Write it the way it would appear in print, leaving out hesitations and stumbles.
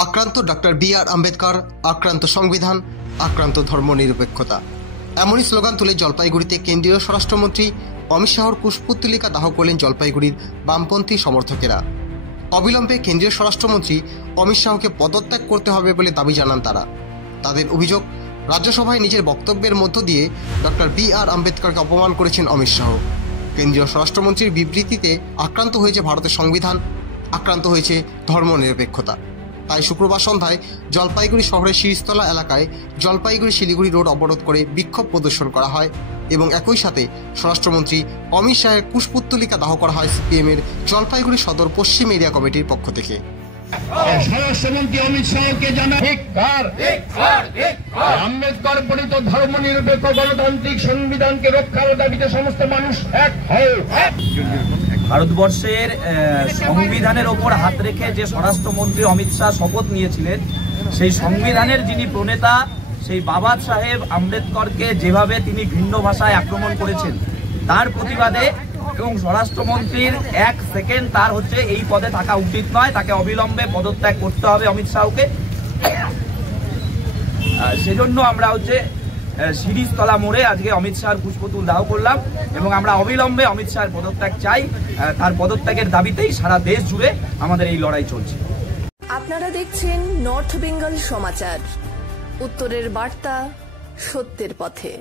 আক্রান্ত doctor B.R.. Ambedkar, আক্রান্ত সংবিধান, আক্রান্ত ধর্মনিরপেক্ষতা, এমনই স্লোগান তুলে জলপাইগুড়িতে কেন্দ্রীয় স্বরাষ্ট্রমন্ত্রী অমিত শাহর কুশপুত্তলিকা দাহ করলেন জলপাইগুড়ির বামপন্থী সমর্থকেরা। অবিলম্বে কেন্দ্রীয় স্বরাষ্ট্রমন্ত্রী অমিত শাহকে পদত্যাগ করতে হবে বলে দাবি জানান তারা। তাদের অভিযোগ, রাজ্যসভায় নিজের বক্তব্যের মধ্য দিয়ে ডক্টর বি.আর. আম্বেদকরকে অপমান করেছেন অমিত শাহ। কেন্দ্রীয় স্বরাষ্ট্রমন্ত্রীর বিবৃতিতে আক্রান্ত হয়েছে ভারতের সংবিধান, আক্রান্ত হয়েছে ধর্মনিরপেক্ষতা। তাই শুক্রবার সন্ধ্যায় জলপাইগুড়ি শহরের শিরিষতলা এলাকায় জলপাইগুড়ি শিলিগুড়ি রোড অবরোধ করে বিক্ষোভ প্রদর্শন করা হয় এবং একই সাথে স্বরাষ্ট্রমন্ত্রী অমিত শাহের কুশপুত্তলিকা দাহ করা হয় সিপিএমের জলপাইগুড়ি সদর পশ্চিম এরিয়া কমিটির পক্ষ থেকে। স্বরাষ্ট্রমন্ত্রী অমিত শাহকে জানাই আম্বেদকর প্রণীত ধর্মনিরপেক্ষ গণতান্ত্রিক সংবিধানকে রক্ষার দাবিতে সমস্ত মানুষ এক হও। ভারতবর্ষের সংবিধানের ওপর হাত রেখে যে স্বরাষ্ট্রমন্ত্রী অমিত শাহ শপথ নিয়েছিলেন, সেই সংবিধানের যিনি প্রণেতা সেই বাবা সাহেব আম্বেদকরকে যেভাবে তিনি ভিন্ন ভাষায় আক্রমণ করেছেন, তার প্রতিবাদে এবং স্বরাষ্ট্রমন্ত্রীর এক সেকেন্ড তার হচ্ছে এই পদে থাকা উচিত নয়, তাকে অবিলম্বে পদত্যাগ করতে হবে অমিত শাহকে। সেজন্য আমরা হচ্ছে শিরিষতলা মোড়ে আজকে অমিত শাহর পুষ্পতুল দাহ করলাম এবং আমরা অবিলম্বে অমিত শাহের পদত্যাগ চাই। তার পদত্যাগের দাবিতেই সারা দেশ জুড়ে আমাদের এই লড়াই চলছে। আপনারা দেখছেন নর্থ বেঙ্গল সমাচার, উত্তরের বার্তা, সত্যের পথে।